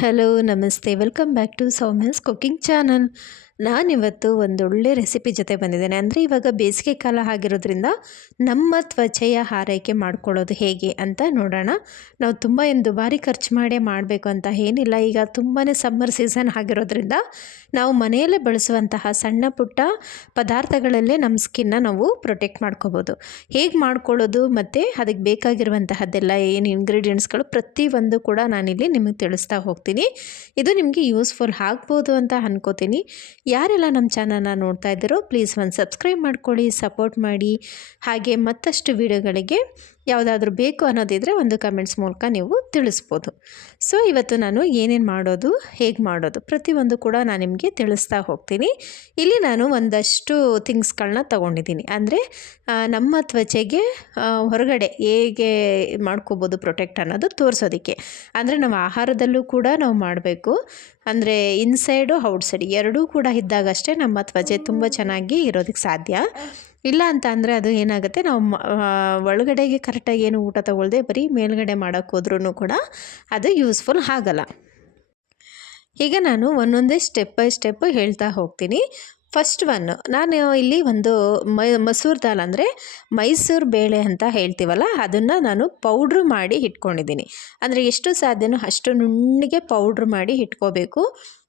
Hello ನಮಸ್ತೆ welcome back to Soumya's cooking channel. ನಾನಿವತ್ತು ಒಂದೊಳ್ಳೆ ರೆಸಿಪಿ ಜೊತೆ ಬಂದಿದ್ದೇನೆ. ಅಂದರೆ ಇವಾಗ ಬೇಸಿಗೆ ಕಾಲ ಆಗಿರೋದ್ರಿಂದ ನಮ್ಮ ತ್ವಚೆಯ ಆರೈಕೆ ಮಾಡ್ಕೊಳ್ಳೋದು ಹೇಗೆ ಅಂತ ನೋಡೋಣ. ನಾವು ತುಂಬ ಏನು ದುಬಾರಿ ಖರ್ಚು ಮಾಡೇ ಮಾಡಬೇಕು ಅಂತ ಏನಿಲ್ಲ. ಈಗ ತುಂಬಾ ಸಮ್ಮರ್ ಸೀಸನ್ ಆಗಿರೋದ್ರಿಂದ ನಾವು ಮನೆಯಲ್ಲೇ ಬಳಸುವಂತಹ ಸಣ್ಣ ಪುಟ್ಟ ಪದಾರ್ಥಗಳಲ್ಲೇ ನಮ್ಮ ಸ್ಕಿನ್ನ ನಾವು ಪ್ರೊಟೆಕ್ಟ್ ಮಾಡ್ಕೋಬೋದು. ಹೇಗೆ ಮಾಡ್ಕೊಳ್ಳೋದು ಮತ್ತು ಅದಕ್ಕೆ ಬೇಕಾಗಿರುವಂತಹದ್ದೆಲ್ಲ ಏನು ಇಂಗ್ರೀಡಿಯೆಂಟ್ಸ್ಗಳು ಪ್ರತಿಯೊಂದು ಕೂಡ ನಾನಿಲ್ಲಿ ನಿಮಗೆ ತಿಳಿಸ್ತಾ ಹೋಗ್ತೀನಿ. ಇದು ನಿಮಗೆ ಯೂಸ್ಫುಲ್ ಆಗ್ಬೋದು ಅಂತ ಅನ್ಕೋತೀನಿ. ಯಾರೆಲ್ಲ ನಮ್ಮ ಚಾನಲ್ನ ನೋಡ್ತಾ ಇದ್ದೀರೋ ಪ್ಲೀಸ್ ಒಂದು ಸಬ್ಸ್ಕ್ರೈಬ್ ಮಾಡ್ಕೊಳ್ಳಿ, ಸಪೋರ್ಟ್ ಮಾಡಿ. ಹಾಗೆ ಮತ್ತಷ್ಟು ವಿಡಿಯೋಗಳಿಗೆ ಯಾವುದಾದ್ರೂ ಬೇಕು ಅನ್ನೋದಿದ್ರೆ ಒಂದು ಕಮೆಂಟ್ಸ್ ಮೂಲಕ ನೀವು ತಿಳಿಸ್ಬೋದು. ಸೊ ಇವತ್ತು ನಾನು ಏನೇನು ಮಾಡೋದು, ಹೇಗೆ ಮಾಡೋದು ಪ್ರತಿಯೊಂದು ಕೂಡ ನಾನು ನಿಮಗೆ ತಿಳಿಸ್ತಾ ಹೋಗ್ತೀನಿ. ಇಲ್ಲಿ ನಾನು ಒಂದಷ್ಟು ಥಿಂಗ್ಸ್ಗಳನ್ನ ತೊಗೊಂಡಿದ್ದೀನಿ. ಅಂದರೆ ನಮ್ಮ ತ್ವಚೆಗೆ ಹೊರಗಡೆ ಹೇಗೆ ಮಾಡ್ಕೋಬೋದು ಪ್ರೊಟೆಕ್ಟ್ ಅನ್ನೋದು ತೋರಿಸೋದಕ್ಕೆ. ಅಂದರೆ ನಾವು ಆಹಾರದಲ್ಲೂ ಕೂಡ ನಾವು ಮಾಡಬೇಕು. ಅಂದರೆ ಇನ್ಸೈಡು ಔಟ್ಸೈಡ್ ಎರಡೂ ಕೂಡ ಇದ್ದಾಗಷ್ಟೇ ನಮ್ಮ ತ್ವಚೆ ತುಂಬ ಚೆನ್ನಾಗಿ ಇರೋದಕ್ಕೆ ಸಾಧ್ಯ. ಇಲ್ಲ ಅಂತ ಅಂದರೆ ಅದು ಏನಾಗುತ್ತೆ, ನಾವು ಒಳಗಡೆಗೆ ಕರೆಕ್ಟಾಗಿ ಏನು ಊಟ ತಗೊಳ್ದೆ ಬರೀ ಮೇಲ್ಗಡೆ ಮಾಡೋಕ್ಕೆ ಹೋದ್ರೂ ಕೂಡ ಅದು ಯೂಸ್ಫುಲ್ ಆಗಲ್ಲ. ಈಗ ನಾನು ಒಂದೊಂದೇ ಸ್ಟೆಪ್ ಬೈ ಸ್ಟೆಪ್ ಹೇಳ್ತಾ ಹೋಗ್ತೀನಿ. ಫಸ್ಟ್ ನಾನು ಇಲ್ಲಿ ಒಂದು ಮಸೂರ್ ದಾಲ್ ಅಂದರೆ ಮೈಸೂರು ಬೇಳೆ ಅಂತ ಹೇಳ್ತೀವಲ್ಲ, ಅದನ್ನು ನಾನು ಪೌಡ್ರ್ ಮಾಡಿ ಇಟ್ಕೊಂಡಿದ್ದೀನಿ. ಅಂದರೆ ಎಷ್ಟು ಸಾಧ್ಯನೋ ಅಷ್ಟು ನುಣ್ಣಗೆ ಪೌಡ್ರ್ ಮಾಡಿ ಇಟ್ಕೋಬೇಕು.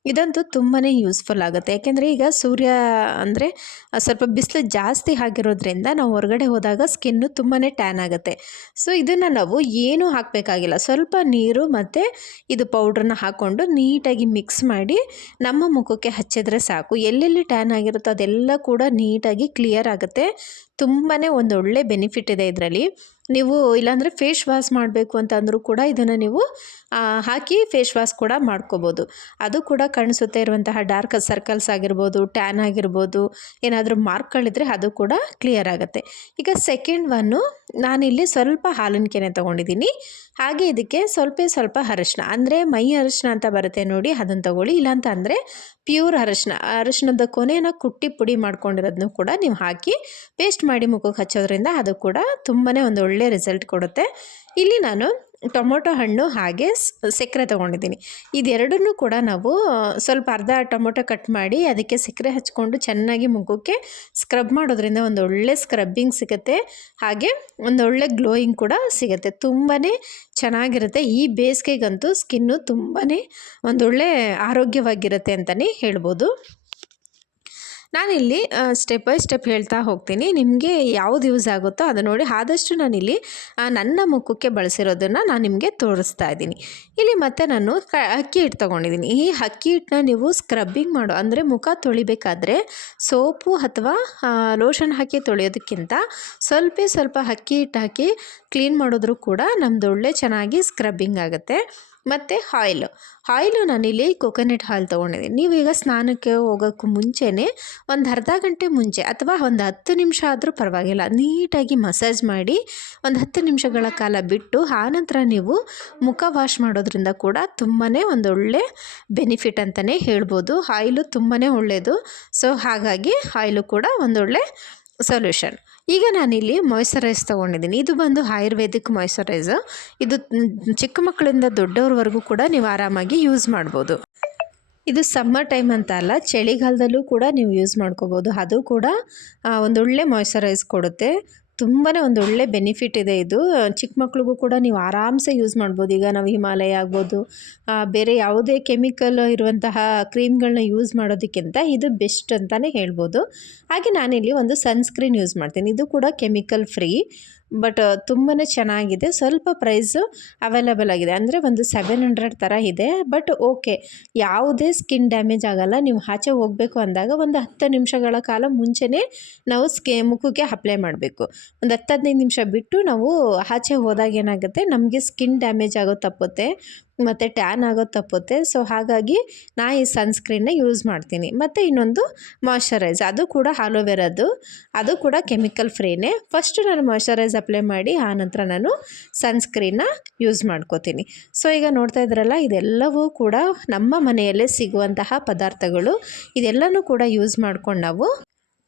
ಇದಂತೂ ತುಂಬಾ ಯೂಸ್ಫುಲ್ ಆಗುತ್ತೆ. ಯಾಕೆಂದರೆ ಈಗ ಸೂರ್ಯ ಅಂದರೆ ಸ್ವಲ್ಪ ಬಿಸಿಲು ಜಾಸ್ತಿ ಆಗಿರೋದ್ರಿಂದ ನಾವು ಹೊರಗಡೆ ಹೋದಾಗ ಸ್ಕಿನ್ನು ತುಂಬಾ ಟ್ಯಾನ್ ಆಗುತ್ತೆ. ಸೊ ಇದನ್ನು ನಾವು ಏನೂ ಹಾಕಬೇಕಾಗಿಲ್ಲ, ಸ್ವಲ್ಪ ನೀರು ಮತ್ತು ಇದು ಪೌಡ್ರನ್ನ ಹಾಕ್ಕೊಂಡು ನೀಟಾಗಿ ಮಿಕ್ಸ್ ಮಾಡಿ ನಮ್ಮ ಮುಖಕ್ಕೆ ಹಚ್ಚಿದ್ರೆ ಸಾಕು. ಎಲ್ಲೆಲ್ಲಿ ಟ್ಯಾನ್ ಆಗಿರುತ್ತೋ ಅದೆಲ್ಲ ಕೂಡ ನೀಟಾಗಿ ಕ್ಲಿಯರ್ ಆಗುತ್ತೆ. ತುಂಬಾ ಒಂದು ಒಳ್ಳೆ ಬೆನಿಫಿಟ್ ಇದೆ ಇದರಲ್ಲಿ. ನೀವು ಇಲ್ಲಾಂದರೆ ಫೇಸ್ ವಾಶ್ ಮಾಡಬೇಕು ಅಂತಂದರೂ ಕೂಡ ಇದನ್ನು ನೀವು ಹಾಕಿ ಫೇಸ್ ವಾಶ್ ಕೂಡ ಮಾಡ್ಕೋಬೋದು. ಅದು ಕೂಡ ಕಾಣಿಸುತ್ತೆ ಇರುವಂತಹ ಡಾರ್ಕ್ ಸರ್ಕಲ್ಸ್ ಆಗಿರ್ಬೋದು, ಟ್ಯಾನ್ ಆಗಿರ್ಬೋದು, ಏನಾದರೂ ಮಾರ್ಕ್ಗಳಿದ್ರೆ ಅದು ಕೂಡ ಕ್ಲಿಯರ್ ಆಗುತ್ತೆ. ಈಗ ಸೆಕೆಂಡ್ ನಾನಿಲ್ಲಿ ಸ್ವಲ್ಪ ಹಾಲಿನ ಕೆನೆ ತೊಗೊಂಡಿದ್ದೀನಿ. ಹಾಗೆ ಇದಕ್ಕೆ ಸ್ವಲ್ಪ ಅರಶಿನ, ಅಂದರೆ ಮೈ ಅರಶಿನ ಅಂತ ಬರುತ್ತೆ ನೋಡಿ, ಅದನ್ನು ತೊಗೊಳ್ಳಿ. ಇಲ್ಲಾಂತ ಅಂದರೆ ಪ್ಯೂರ್ ಅರಶಿನದ ಕೊನೆಯನ್ನು ಕುಟ್ಟಿ ಪುಡಿ ಮಾಡ್ಕೊಂಡಿರೋದನ್ನು ಕೂಡ ನೀವು ಹಾಕಿ ಪೇಸ್ಟ್ ಮಾಡಿ ಮುಖಕ್ಕೆ ಹಚ್ಚೋದ್ರಿಂದ ಅದು ಕೂಡ ತುಂಬಾ ಒಂದು ಒಳ್ಳೆ ರಿಸಲ್ಟ್ ಕೊಡುತ್ತೆ. ಇಲ್ಲಿ ನಾನು ಟೊಮೊಟೊ ಹಣ್ಣು ಹಾಗೆ ಸಕ್ಕರೆ ತೊಗೊಂಡಿದ್ದೀನಿ. ಇದೆರಡನ್ನೂ ಕೂಡ ನಾವು ಸ್ವಲ್ಪ ಅರ್ಧ ಟೊಮೊಟೊ ಕಟ್ ಮಾಡಿ ಅದಕ್ಕೆ ಸಕ್ಕರೆ ಹಚ್ಕೊಂಡು ಚೆನ್ನಾಗಿ ಮುಖಕ್ಕೆ ಸ್ಕ್ರಬ್ ಮಾಡೋದ್ರಿಂದ ಒಂದು ಒಳ್ಳೆ ಸ್ಕ್ರಬ್ಬಿಂಗ್ ಸಿಗುತ್ತೆ. ಹಾಗೆ ಒಂದೊಳ್ಳೆ ಗ್ಲೋಯಿಂಗ್ ಕೂಡ ಸಿಗುತ್ತೆ. ತುಂಬಾ ಚೆನ್ನಾಗಿರುತ್ತೆ. ಈ ಬೇಸಿಗೆಗಂತೂ ಸ್ಕಿನ್ನು ತುಂಬಾ ಒಂದೊಳ್ಳೆ ಆರೋಗ್ಯವಾಗಿರುತ್ತೆ ಅಂತಲೇ ಹೇಳ್ಬೋದು. ನಾನಿಲ್ಲಿ ಸ್ಟೆಪ್ ಬೈ ಸ್ಟೆಪ್ ಹೇಳ್ತಾ ಹೋಗ್ತೀನಿ. ನಿಮಗೆ ಯಾವುದು ಯೂಸ್ ಆಗುತ್ತೋ ಅದು ನೋಡಿ. ಆದಷ್ಟು ನಾನಿಲ್ಲಿ ನನ್ನ ಮುಖಕ್ಕೆ ಬಳಸಿರೋದನ್ನು ನಾನು ನಿಮಗೆ ತೋರಿಸ್ತಾ ಇದ್ದೀನಿ. ಇಲ್ಲಿ ಮತ್ತೆ ನಾನು ಅಕ್ಕಿ ಹಿಟ್ಟು ತೊಗೊಂಡಿದ್ದೀನಿ. ಈ ಅಕ್ಕಿ ಹಿಟ್ಟನ್ನ ನೀವು ಸ್ಕ್ರಬ್ಬಿಂಗ್ ಮಾಡೋ ಅಂದರೆ ಮುಖ ತೊಳಿಬೇಕಾದ್ರೆ ಸೋಪು ಅಥವಾ ಲೋಷನ್ ಹಾಕಿ ತೊಳೆಯೋದಕ್ಕಿಂತ ಸ್ವಲ್ಪ ಅಕ್ಕಿ ಹಿಟ್ಟು ಹಾಕಿ ಕ್ಲೀನ್ ಮಾಡಿದ್ರೂ ಕೂಡ ನಮ್ಮದು ಒಳ್ಳೆ ಚೆನ್ನಾಗಿ ಸ್ಕ್ರಬ್ಬಿಂಗ್ ಆಗುತ್ತೆ. ಮತ್ತು ಆಯಿಲು ನಾನಿಲ್ಲಿ ಕೊಕೊನಟ್ ಆಯಿಲ್ ತೊಗೊಂಡಿದ್ದೀನಿ. ನೀವೀಗ ಸ್ನಾನಕ್ಕೆ ಹೋಗೋಕ್ಕೂ ಮುಂಚೆನೇ ಒಂದು ಅರ್ಧ ಗಂಟೆ ಮುಂಚೆ ಅಥವಾ ಒಂದು 10 ನಿಮಿಷ ಆದರೂ ಪರವಾಗಿಲ್ಲ, ನೀಟಾಗಿ ಮಸಾಜ್ ಮಾಡಿ ಒಂದು 10 ನಿಮಿಷಗಳ ಕಾಲ ಬಿಟ್ಟು ಆನಂತರ ನೀವು ಮುಖ ವಾಶ್ ಮಾಡೋದ್ರಿಂದ ಕೂಡ ತುಂಬಾ ಒಂದೊಳ್ಳೆ ಬೆನಿಫಿಟ್ ಅಂತಲೇ ಹೇಳ್ಬೋದು. ಆಯಿಲು ತುಂಬಾ ಒಳ್ಳೆಯದು. ಸೊ ಹಾಗಾಗಿ ಆಯಿಲು ಕೂಡ ಒಂದೊಳ್ಳೆ ಸೊಲ್ಯೂಷನ್. ಈಗ ನಾನಿಲ್ಲಿ ಮಾಯ್ಶ್ಚರೈಸ್ ತೊಗೊಂಡಿದ್ದೀನಿ. ಇದು ಬಂದು ಆಯುರ್ವೇದಿಕ್ ಮಾಯ್ಶ್ಚರೈಸು. ಇದು ಚಿಕ್ಕ ಮಕ್ಕಳಿಂದ ದೊಡ್ಡವ್ರವರೆಗೂ ಕೂಡ ನೀವು ಆರಾಮಾಗಿ ಯೂಸ್ ಮಾಡ್ಬೋದು. ಇದು ಸಮ್ಮರ್ ಟೈಮ್ ಅಂತ ಅಲ್ಲ, ಚಳಿಗಾಲದಲ್ಲೂ ಕೂಡ ನೀವು ಯೂಸ್ ಮಾಡ್ಕೋಬೋದು. ಅದು ಕೂಡ ಒಂದೊಳ್ಳೆ ಮಾಯ್ಶ್ಚರೈಸ್ ಕೊಡುತ್ತೆ. ತುಂಬಾ ಒಂದೊಳ್ಳೆ ಬೆನಿಫಿಟ್ ಇದೆ ಇದು. ಚಿಕ್ಕ ಮಕ್ಳಿಗೂ ಕೂಡ ನೀವು ಆರಾಮ್ಸೆ ಯೂಸ್ ಮಾಡ್ಬೋದು. ಈಗ ನಾವು ಹಿಮಾಲಯ ಆಗ್ಬೋದು, ಬೇರೆ ಯಾವುದೇ ಕೆಮಿಕಲ್ ಇರುವಂತಹ ಕ್ರೀಮ್ಗಳನ್ನ ಯೂಸ್ ಮಾಡೋದಕ್ಕಿಂತ ಇದು ಬೆಸ್ಟ್ ಅಂತಲೇ ಹೇಳ್ಬೋದು. ಹಾಗೆ ನಾನಿಲ್ಲಿ ಒಂದು ಸನ್ಸ್ಕ್ರೀನ್ ಯೂಸ್ ಮಾಡ್ತೀನಿ. ಇದು ಕೂಡ ಕೆಮಿಕಲ್ ಫ್ರೀ, ಬಟ್ ತುಂಬಾ ಚೆನ್ನಾಗಿದೆ. ಸ್ವಲ್ಪ ಪ್ರೈಸು ಅವೈಲೇಬಲ್ ಆಗಿದೆ, ಅಂದರೆ ಒಂದು 700 ಥರ ಇದೆ. ಬಟ್ ಓಕೆ, ಯಾವುದೇ ಸ್ಕಿನ್ ಡ್ಯಾಮೇಜ್ ಆಗೋಲ್ಲ. ನೀವು ಆಚೆ ಹೋಗಬೇಕು ಅಂದಾಗ ಒಂದು 10 ನಿಮಿಷಗಳ ಕಾಲ ಮುಂಚೆನೇ ನಾವು ಮುಖಕ್ಕೆ ಅಪ್ಲೈ ಮಾಡಬೇಕು. ಒಂದು 10-15 ನಿಮಿಷ ಬಿಟ್ಟು ನಾವು ಆಚೆ ಹೋದಾಗ ಏನಾಗುತ್ತೆ, ನಮಗೆ ಸ್ಕಿನ್ ಡ್ಯಾಮೇಜ್ ಆಗೋದು ತಪ್ಪುತ್ತೆ ಮತ್ತು ಟ್ಯಾನ್ ಆಗೋದು ತಪ್ಪುತ್ತೆ. ಸೊ ಹಾಗಾಗಿ ನಾನು ಈ ಸನ್ಸ್ಕ್ರೀನ್ನ ಯೂಸ್ ಮಾಡ್ತೀನಿ. ಮತ್ತು ಇನ್ನೊಂದು ಮಾಯ್ಶ್ಚರೈಸ್, ಅದು ಕೂಡ ಆಲೋವೆರಾದು, ಅದು ಕೂಡ ಕೆಮಿಕಲ್ ಫ್ರೀನೇ. ಫಸ್ಟು ನಾನು ಮಾಯ್ಶ್ಚರೈಸ್ ಅಪ್ಲೈ ಮಾಡಿ ಆನಂತರ ನಾನು ಸನ್ಸ್ಕ್ರೀನ್ನ ಯೂಸ್ ಮಾಡ್ಕೋತೀನಿ. ಸೊ ಈಗ ನೋಡ್ತಾ ಇದ್ರಲ್ಲ, ಇದೆಲ್ಲವೂ ಕೂಡ ನಮ್ಮ ಮನೆಯಲ್ಲೇ ಸಿಗುವಂತಹ ಪದಾರ್ಥಗಳು. ಇದೆಲ್ಲನೂ ಕೂಡ ಯೂಸ್ ಮಾಡ್ಕೊಂಡು ನಾವು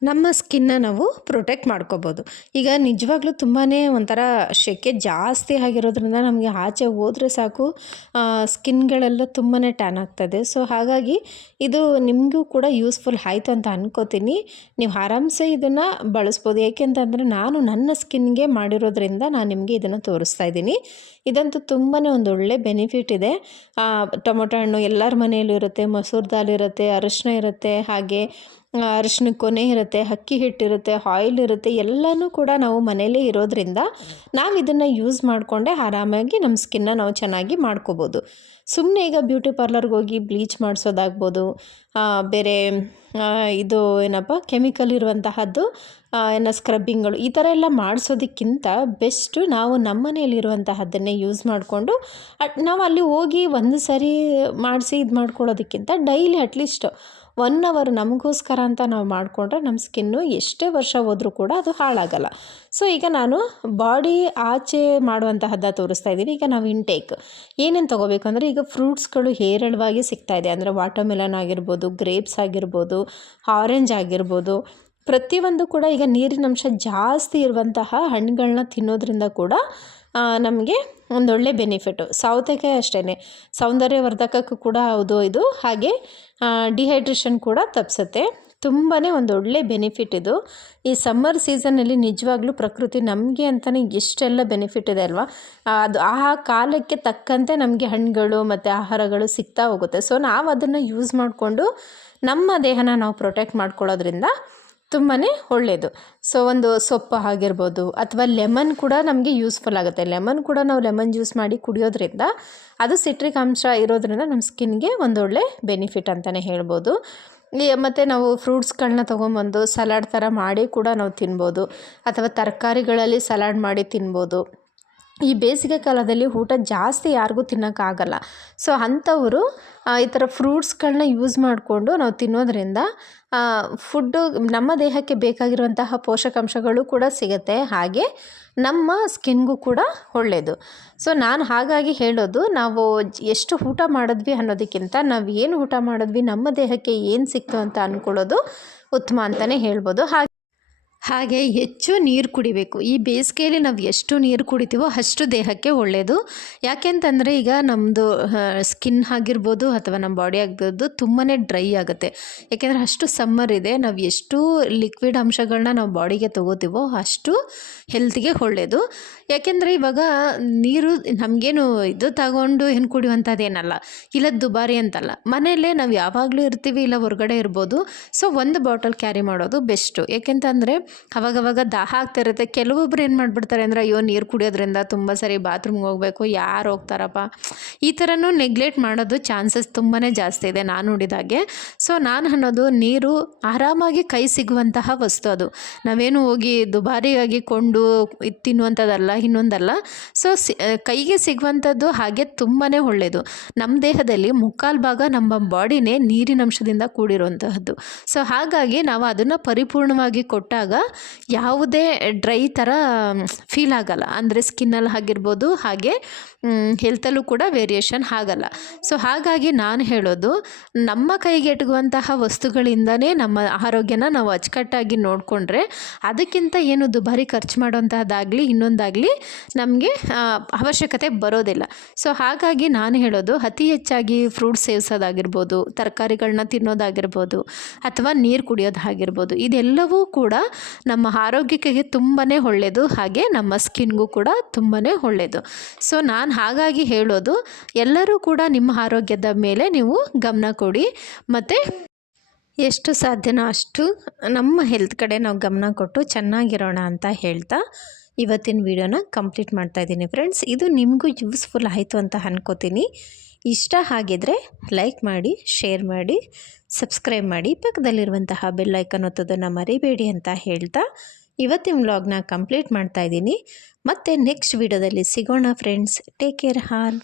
ನಮ್ಮ ಸ್ಕಿನ್ನ ನಾವು ಪ್ರೊಟೆಕ್ಟ್ ಮಾಡ್ಕೋಬೋದು. ಈಗ ನಿಜವಾಗ್ಲೂ ತುಂಬಾ ಒಂಥರ ಸೆಕೆ ಜಾಸ್ತಿ ಆಗಿರೋದ್ರಿಂದ ನಮಗೆ ಆಚೆ ಹೋದರೆ ಸಾಕು ಸ್ಕಿನ್ಗಳೆಲ್ಲ ತುಂಬಾ ಟ್ಯಾನ್ ಆಗ್ತದೆ. ಸೊ ಹಾಗಾಗಿ ಇದು ನಿಮಗೂ ಕೂಡ ಯೂಸ್ಫುಲ್ ಆಯಿತು ಅಂತ ಅಂದ್ಕೋತೀನಿ. ನೀವು ಆರಾಮ್ಸೆ ಇದನ್ನು ಬಳಸ್ಬೋದು. ಏಕೆಂತಂದರೆ ನಾನು ನನ್ನ ಸ್ಕಿನ್ಗೆ ಮಾಡಿರೋದ್ರಿಂದ ನಾನು ನಿಮಗೆ ಇದನ್ನು ತೋರಿಸ್ತಾ ಇದ್ದೀನಿ. ಇದಂತೂ ತುಂಬಾ ಒಂದು ಒಳ್ಳೆ ಬೆನಿಫಿಟ್ ಇದೆ. ಟೊಮೊಟೊ ಹಣ್ಣು ಎಲ್ಲರ ಮನೆಯಲ್ಲೂ ಇರುತ್ತೆ, ಮಸೂರ್ ದಾಲ್ ಇರುತ್ತೆ, ಅರಿಶಿನ ಇರುತ್ತೆ, ಹಾಗೆ ಅರಿಶಿನ ಕೊನೆ ಇರುತ್ತೆ, ಅಕ್ಕಿ ಹಿಟ್ಟಿರುತ್ತೆ, ಆಯಿಲ್ ಇರುತ್ತೆ, ಎಲ್ಲನೂ ಕೂಡ ನಾವು ಮನೆಯಲ್ಲೇ ಇರೋದ್ರಿಂದ ನಾವು ಇದನ್ನು ಯೂಸ್ ಮಾಡಿಕೊಂಡೆ ಆರಾಮಾಗಿ ನಮ್ಮ ಸ್ಕಿನ್ನ ನಾವು ಚೆನ್ನಾಗಿ ಮಾಡ್ಕೋಬೋದು. ಸುಮ್ಮನೆ ಈಗ ಬ್ಯೂಟಿ ಪಾರ್ಲರ್ಗೆ ಹೋಗಿ ಬ್ಲೀಚ್ ಮಾಡಿಸೋದಾಗ್ಬೋದು, ಬೇರೆ ಇದು ಏನಪ್ಪ ಕೆಮಿಕಲ್ ಇರುವಂತಹದ್ದು ಸ್ಕ್ರಬ್ಬಿಂಗ್ಗಳು ಈ ಥರ ಎಲ್ಲ ಮಾಡಿಸೋದಕ್ಕಿಂತ ಬೆಸ್ಟು ನಾವು ನಮ್ಮ ಮನೆಯಲ್ಲಿರುವಂತಹದ್ದನ್ನೇ ಯೂಸ್ ಮಾಡಿಕೊಂಡು ನಾವು ಅಲ್ಲಿ ಹೋಗಿ ಒಂದು ಸರಿ ಮಾಡಿಸಿ ಇದು ಮಾಡ್ಕೊಳ್ಳೋದಕ್ಕಿಂತ ಡೈಲಿ ಅಟ್ಲೀಸ್ಟ್ 1 ಅವರ್ ನಮಗೋಸ್ಕರ ಅಂತ ನಾವು ಮಾಡಿಕೊಂಡ್ರೆ ನಮ್ಮ ಸ್ಕಿನ್ನು ಎಷ್ಟೇ ವರ್ಷ ಹೋದರೂ ಕೂಡ ಅದು ಹಾಳಾಗಲ್ಲ. ಸೊ ಈಗ ನಾನು ಬಾಡಿ ಆಚೆ ಮಾಡುವಂತಹದ್ದು ತೋರಿಸ್ತಾ ಇದ್ದೀನಿ. ಈಗ ನಾವು ಇಂಟೇಕ್ ಏನೇನು ತೊಗೋಬೇಕು ಅಂದರೆ, ಈಗ ಫ್ರೂಟ್ಸ್ಗಳು ಹೇರಳವಾಗಿ ಸಿಗ್ತಾಯಿದೆ. ಅಂದರೆ ವಾಟರ್ಮೆಲನ್ ಆಗಿರ್ಬೋದು, ಗ್ರೇಪ್ಸ್ ಆಗಿರ್ಬೋದು, ಆರೆಂಜ್ ಆಗಿರ್ಬೋದು, ಪ್ರತಿಯೊಂದು ಕೂಡ ಈಗ ನೀರಿನಂಶ ಜಾಸ್ತಿ ಇರುವಂತಹ ಹಣ್ಣುಗಳನ್ನ ತಿನ್ನೋದ್ರಿಂದ ಕೂಡ ನಮಗೆ ಒಂದೊಳ್ಳೆ ಬೆನಿಫಿಟ್ಟು. ಸೌತೆಕಾಯಿ ಅಷ್ಟೇ, ಸೌಂದರ್ಯವರ್ಧಕಕ್ಕೂ ಕೂಡ ಹೌದು ಇದು. ಹಾಗೆ ಡಿಹೈಡ್ರೇಷನ್ ಕೂಡ ತಪ್ಪಿಸುತ್ತೆ. ತುಂಬಾ ಒಂದೊಳ್ಳೆ ಬೆನಿಫಿಟ್ ಇದು. ಈ ಸಮ್ಮರ್ ಸೀಸನ್ನಲ್ಲಿ ನಿಜವಾಗ್ಲೂ ಪ್ರಕೃತಿ ನಮಗೆ ಅಂತಲೇ ಎಷ್ಟೆಲ್ಲ ಬೆನಿಫಿಟ್ ಇದೆ ಅಲ್ವಾ. ಅದು ಆ ಕಾಲಕ್ಕೆ ತಕ್ಕಂತೆ ನಮಗೆ ಹಣ್ಣುಗಳು ಮತ್ತು ಆಹಾರಗಳು ಸಿಗ್ತಾ ಹೋಗುತ್ತೆ. ಸೊ ನಾವು ಅದನ್ನು ಯೂಸ್ ಮಾಡಿಕೊಂಡು ನಮ್ಮ ದೇಹನ ನಾವು ಪ್ರೊಟೆಕ್ಟ್ ಮಾಡ್ಕೊಳ್ಳೋದ್ರಿಂದ ತುಂಬಾ ಒಳ್ಳೆಯದು. ಸೊ ಒಂದು ಸೊಪ್ಪು ಆಗಿರ್ಬೋದು, ಅಥವಾ ಲೆಮನ್ ಕೂಡ ನಮಗೆ ಯೂಸ್ಫುಲ್ ಆಗುತ್ತೆ. ಲೆಮನ್ ಕೂಡ ನಾವು ಲೆಮನ್ ಜ್ಯೂಸ್ ಮಾಡಿ ಕುಡಿಯೋದ್ರಿಂದ ಅದು ಸಿಟ್ರಿಕ್ ಅಂಶ ಇರೋದ್ರಿಂದ ನಮ್ಮ ಸ್ಕಿನ್ಗೆ ಒಂದೊಳ್ಳೆ ಬೆನಿಫಿಟ್ ಅಂತಲೇ ಹೇಳ್ಬೋದು. ಮತ್ತು ನಾವು ಫ್ರೂಟ್ಸ್ಗಳನ್ನ ತೊಗೊಂಬಂದು ಸಲಾಡ್ ಥರ ಮಾಡಿ ಕೂಡ ನಾವು ತಿನ್ಬೋದು, ಅಥವಾ ತರಕಾರಿಗಳಲ್ಲಿ ಸಲಾಡ್ ಮಾಡಿ ತಿನ್ಬೋದು. ಈ ಬೇಸಿಗೆ ಕಾಲದಲ್ಲಿ ಊಟ ಜಾಸ್ತಿ ಯಾರಿಗೂ ತಿನ್ನೋಕ್ಕಾಗಲ್ಲ. ಸೊ ಅಂಥವರು ಈ ಥರ ಫ್ರೂಟ್ಸ್ಗಳನ್ನ ಯೂಸ್ ಮಾಡಿಕೊಂಡು ನಾವು ತಿನ್ನೋದ್ರಿಂದ ಫುಡ್ಡು ನಮ್ಮ ದೇಹಕ್ಕೆ ಬೇಕಾಗಿರುವಂತಹ ಪೋಷಕಾಂಶಗಳು ಕೂಡ ಸಿಗುತ್ತೆ, ಹಾಗೆ ನಮ್ಮ ಸ್ಕಿನ್ಗೂ ಕೂಡ ಒಳ್ಳೆಯದು. ಸೊ ನಾನು ಹಾಗಾಗಿ ಹೇಳೋದು, ನಾವು ಎಷ್ಟು ಊಟ ಮಾಡಿದ್ವಿ ಅನ್ನೋದಕ್ಕಿಂತ ನಾವು ಏನು ಊಟ ಮಾಡಿದ್ವಿ, ನಮ್ಮ ದೇಹಕ್ಕೆ ಏನು ಸಿಕ್ತು ಅಂತ ಅಂದ್ಕೊಳ್ಳೋದು ಉತ್ತಮ ಅಂತಲೇ ಹೇಳ್ಬೋದು. ಹಾಗೆ ಹೆಚ್ಚು ನೀರು ಕುಡಿಬೇಕು. ಈ ಬೇಸಿಗೆಯಲ್ಲಿ ನಾವು ಎಷ್ಟು ನೀರು ಕುಡಿತೀವೋ ಅಷ್ಟು ದೇಹಕ್ಕೆ ಒಳ್ಳೆಯದು. ಯಾಕೆಂತಂದರೆ ಈಗ ನಮ್ಮದು ಸ್ಕಿನ್ ಆಗಿರ್ಬೋದು ಅಥವಾ ನಮ್ಮ ಬಾಡಿ ಆಗಿರ್ಬೋದು ತುಂಬಾ ಡ್ರೈ ಆಗುತ್ತೆ. ಯಾಕೆಂದರೆ ಅಷ್ಟು ಸಮ್ಮರ್ ಇದೆ. ನಾವು ಎಷ್ಟು ಲಿಕ್ವಿಡ್ ಅಂಶಗಳನ್ನ ನಾವು ಬಾಡಿಗೆ ತೊಗೋತೀವೋ ಅಷ್ಟು ಹೆಲ್ತ್ಗೆ ಒಳ್ಳೆಯದು. ಯಾಕೆಂದರೆ ಇವಾಗ ನೀರು ನಮಗೇನು ಇದು ತಗೊಂಡು ಏನು ಕುಡಿಯುವಂಥದ್ದೇನಲ್ಲ, ಇಲ್ಲ ದುಬಾರಿ ಅಂತಲ್ಲ. ಮನೆಯಲ್ಲೇ ನಾವು ಯಾವಾಗಲೂ ಇರ್ತೀವಿ, ಇಲ್ಲ ಹೊರಗಡೆ ಇರ್ಬೋದು. ಸೊ ಒಂದು ಬಾಟಲ್ ಕ್ಯಾರಿ ಮಾಡೋದು ಬೆಸ್ಟು. ಯಾಕೆಂತಂದರೆ ಅವಾಗವಾಗ ದಾಹ ಆಗ್ತಿರುತ್ತೆ. ಕೆಲವೊಬ್ರು ಏನು ಮಾಡಿಬಿಡ್ತಾರೆ ಅಂದರೆ, ಅಯ್ಯೋ ನೀರು ಕುಡಿಯೋದ್ರಿಂದ ತುಂಬ ಸರಿ ಬಾತ್ರೂಮ್ಗೆ ಹೋಗಬೇಕು, ಯಾರು ಹೋಗ್ತಾರಪ್ಪ, ಈ ಥರನೂ ನೆಗ್ಲೆಕ್ಟ್ ಮಾಡೋದು ಚಾನ್ಸಸ್ ತುಂಬಾ ಜಾಸ್ತಿ ಇದೆ ನಾನು ನೋಡಿದಾಗೆ. ಸೊ ನಾನು ಅನ್ನೋದು ನೀರು ಆರಾಮಾಗಿ ಕೈ ಸಿಗುವಂತಹ ವಸ್ತು. ಅದು ನಾವೇನು ಹೋಗಿ ದುಬಾರಿಯಾಗಿ ಕೊಂಡು ತಿನ್ನುವಂಥದ್ದಲ್ಲ, ಇನ್ನೊಂದಲ್ಲ. ಸೊ ಕೈಗೆ ಸಿಗುವಂಥದ್ದು ಹಾಗೆ ತುಂಬಾ ಒಳ್ಳೆಯದು. ನಮ್ಮ ದೇಹದಲ್ಲಿ 3/4 ಭಾಗ ನಮ್ಮ ಬಾಡಿನೇ ನೀರಿನಂಶದಿಂದ ಕೂಡಿರುವಂತಹದ್ದು. ಸೊ ಹಾಗಾಗಿ ನಾವು ಅದನ್ನು ಪರಿಪೂರ್ಣವಾಗಿ ಕೊಟ್ಟಾಗ ಯಾವುದೇ ಡ್ರೈ ಥರ ಫೀಲ್ ಆಗಲ್ಲ. ಅಂದರೆ ಸ್ಕಿನ್ನಲ್ಲಿ ಆಗಿರ್ಬೋದು, ಹಾಗೆ ಹೆಲ್ತಲ್ಲೂ ಕೂಡ ವೇರಿಯೇಷನ್ ಆಗಲ್ಲ. ಸೊ ಹಾಗಾಗಿ ನಾನು ಹೇಳೋದು, ನಮ್ಮ ಕೈಗೆಟುಕುವಂತಹ ವಸ್ತುಗಳಿಂದನೇ ನಮ್ಮ ಆರೋಗ್ಯನ ನಾವು ಅಚ್ಚುಕಟ್ಟಾಗಿ ನೋಡಿಕೊಂಡ್ರೆ ಅದಕ್ಕಿಂತ ಏನು ದುಬಾರಿ ಖರ್ಚು ಮಾಡೋಂತಹದ್ದಾಗಲಿ ಇನ್ನೊಂದಾಗಲಿ ನಮಗೆ ಅವಶ್ಯಕತೆ ಬರೋದಿಲ್ಲ. ಸೊ ಹಾಗಾಗಿ ನಾನು ಹೇಳೋದು, ಅತಿ ಹೆಚ್ಚಾಗಿ ಫ್ರೂಟ್ಸ್ ಸೇವಿಸೋದಾಗಿರ್ಬೋದು, ತರಕಾರಿಗಳನ್ನ ತಿನ್ನೋದಾಗಿರ್ಬೋದು, ಅಥವಾ ನೀರು ಕುಡಿಯೋದಾಗಿರ್ಬೋದು, ಇದೆಲ್ಲವೂ ಕೂಡ ನಮ್ಮ ಆರೋಗ್ಯಕ್ಕೆ ತುಂಬಾ ಒಳ್ಳೆಯದು, ಹಾಗೆ ನಮ್ಮ ಸ್ಕಿನ್ಗೂ ಕೂಡ ತುಂಬಾ ಒಳ್ಳೆಯದು. ಸೊ ನಾನು ಹಾಗಾಗಿ ಹೇಳೋದು, ಎಲ್ಲರೂ ಕೂಡ ನಿಮ್ಮ ಆರೋಗ್ಯದ ಮೇಲೆ ನೀವು ಗಮನ ಕೊಡಿ, ಮತ್ತು ಎಷ್ಟು ಸಾಧ್ಯನೋ ಅಷ್ಟು ನಮ್ಮ ಹೆಲ್ತ್ ಕಡೆ ನಾವು ಗಮನ ಕೊಟ್ಟು ಚೆನ್ನಾಗಿರೋಣ ಅಂತ ಹೇಳ್ತಾ ಇವತ್ತಿನ ವಿಡಿಯೋನ ಕಂಪ್ಲೀಟ್ ಮಾಡ್ತಾಯಿದ್ದೀನಿ ಫ್ರೆಂಡ್ಸ್. ಇದು ನಿಮಗೂ ಯೂಸ್ಫುಲ್ ಆಯಿತು ಅಂತ ಅನ್ಕೋತೀನಿ. ಇಷ್ಟ ಆಗಿದ್ರೆ ಲೈಕ್ ಮಾಡಿ, ಶೇರ್ ಮಾಡಿ, ಸಬ್ಸ್ಕ್ರೈಬ್ ಮಾಡಿ, ಪಕ್ಕದಲ್ಲಿರುವಂತಹ ಬೆಲ್ ಐಕನ್ ಒತ್ತೋದನ್ನು ಮರಿಬೇಡಿ ಅಂತ ಹೇಳ್ತಾ ಇವತ್ತಿನ ವ್ಲಾಗ್ನ ಕಂಪ್ಲೀಟ್ ಮಾಡ್ತಾಯಿದ್ದೀನಿ. ಮತ್ತೆ ನೆಕ್ಸ್ಟ್ ವಿಡಿಯೋದಲ್ಲಿ ಸಿಗೋಣ ಫ್ರೆಂಡ್ಸ್. Take care all.